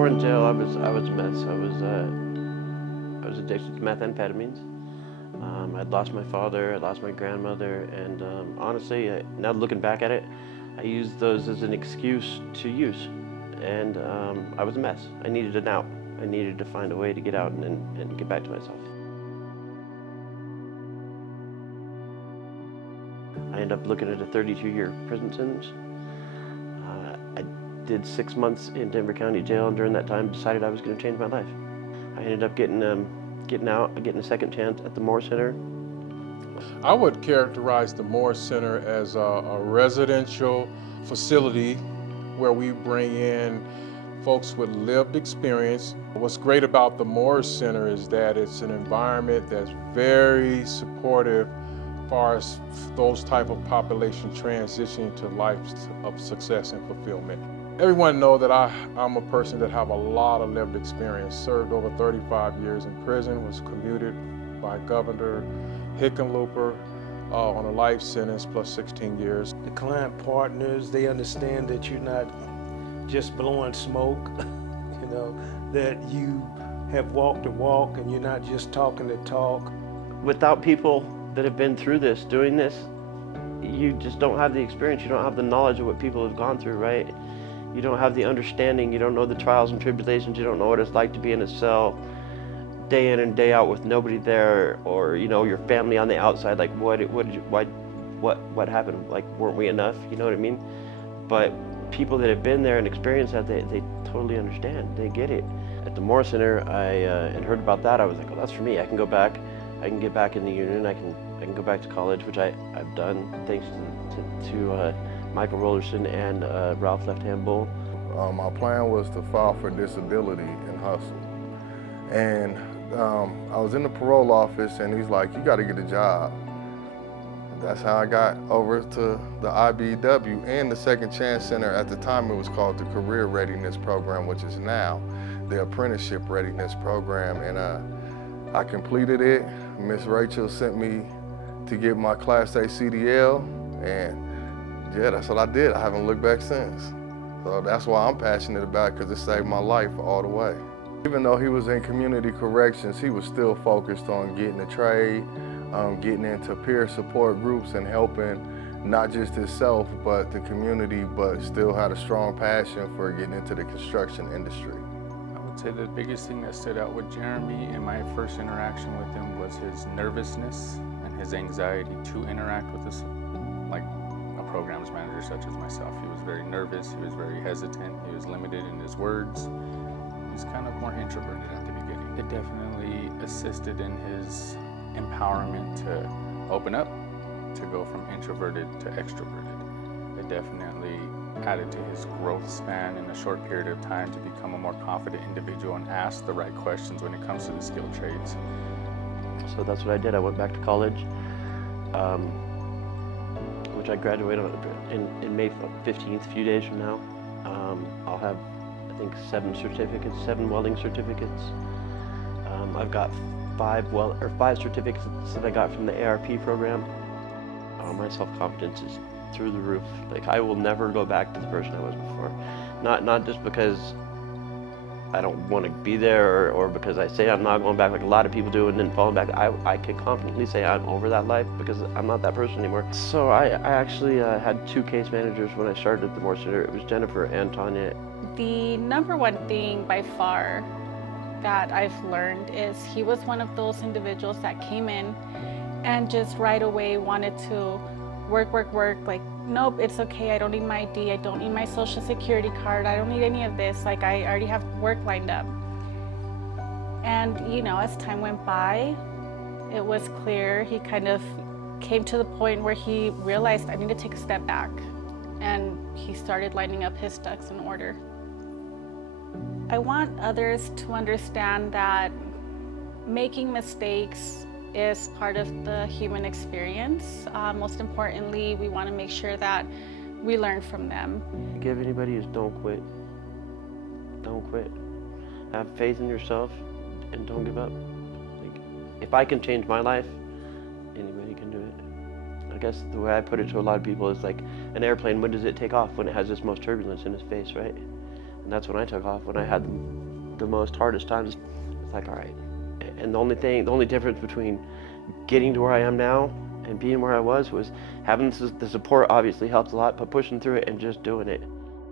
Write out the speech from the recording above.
Before in jail, I was a mess. I was addicted to methamphetamines. I'd lost my father, I lost my grandmother, and honestly, now looking back at it, I used those as an excuse to use. And I was a mess. I needed an out. I needed to find a way to get out and get back to myself. I ended up looking at a 32-year prison sentence. I did 6 months in Denver County Jail, and during that time decided I was going to change my life. I ended up getting out, getting a second chance at the Moore Center. I would characterize the Moore Center as a residential facility where we bring in folks with lived experience. What's great about the Moore Center is that it's an environment that's very supportive as far as those type of population transitioning to lives of success and fulfillment. Everyone know that I'm a person that have a lot of lived experience, served over 35 years in prison, was commuted by Governor Hickenlooper on a life sentence plus 16 years. The client partners, they understand that you're not just blowing smoke, that you have walked the walk and you're not just talking the talk. Without people that have been through this, doing this, you just don't have the experience, you don't have the knowledge of what people have gone through, right? You don't have the understanding, you don't know the trials and tribulations, you don't know what it's like to be in a cell day in and day out with nobody there, or your family on the outside, like what happened? Like, weren't we enough? You know what I mean? But people that have been there and experienced that, they totally understand, they get it. At the Moore Center, I had heard about that. I was like, oh, that's for me. I can go back, I can get back in the union, I can go back to college, which I've done thanks to Michael Rollerson and Ralph Left Hand Bull. My plan was to file for disability and hustle. And I was in the parole office and he's like, you gotta get a job. That's how I got over to the IBEW and the Second Chance Center. At the time it was called the Career Readiness Program, which is now the Apprenticeship Readiness Program. And I completed it. Miss Rachel sent me to get my Class A CDL, and yeah, that's what I did. I haven't looked back since. So that's why I'm passionate about it, because it saved my life all the way. Even though he was in community corrections, he was still focused on getting a trade, getting into peer support groups and helping not just himself, but the community, but still had a strong passion for getting into the construction industry. I would say the biggest thing that stood out with Jeremy in my first interaction with him was his nervousness and his anxiety to interact with us, like a programs manager such as myself. He was very nervous, he was very hesitant, he was limited in his words. He was kind of more introverted at the beginning. It definitely assisted in his empowerment to open up, to go from introverted to extroverted. It definitely added to his growth span in a short period of time to become a more confident individual and ask the right questions when it comes to the skilled trades. So that's what I did. I went back to college, which I graduated in May 15th, a few days from now. I'll have, I think, 7 welding certificates. I've got 5 certificates that I got from the ARP program. My self-confidence is through the roof. Like, I will never go back to the person I was before. Not just because I don't want to be there or because I say I'm not going back like a lot of people do and then falling back. I can confidently say I'm over that life because I'm not that person anymore. So I actually had 2 case managers when I started at the Moore Center. It was Jennifer and Tanya. The number one thing by far that I've learned is he was one of those individuals that came in and just right away wanted to work, like, nope, it's okay, I don't need my ID, I don't need my social security card, I don't need any of this, like, I already have work lined up. And as time went by, it was clear he kind of came to the point where he realized I need to take a step back, and he started lining up his ducks in order. I want others to understand that making mistakes is part of the human experience. Most importantly, we want to make sure that we learn from them. Give anybody is don't quit. Don't quit. Have faith in yourself and don't give up. Like, if I can change my life, anybody can do it. I guess the way I put it to a lot of people is like an airplane, when does it take off? When it has this most turbulence in its face, right? And that's when I took off, when I had the most hardest times. It's like, all right. And the only difference between getting to where I am now and being where I was having the support obviously helped a lot, but pushing through it and just doing it.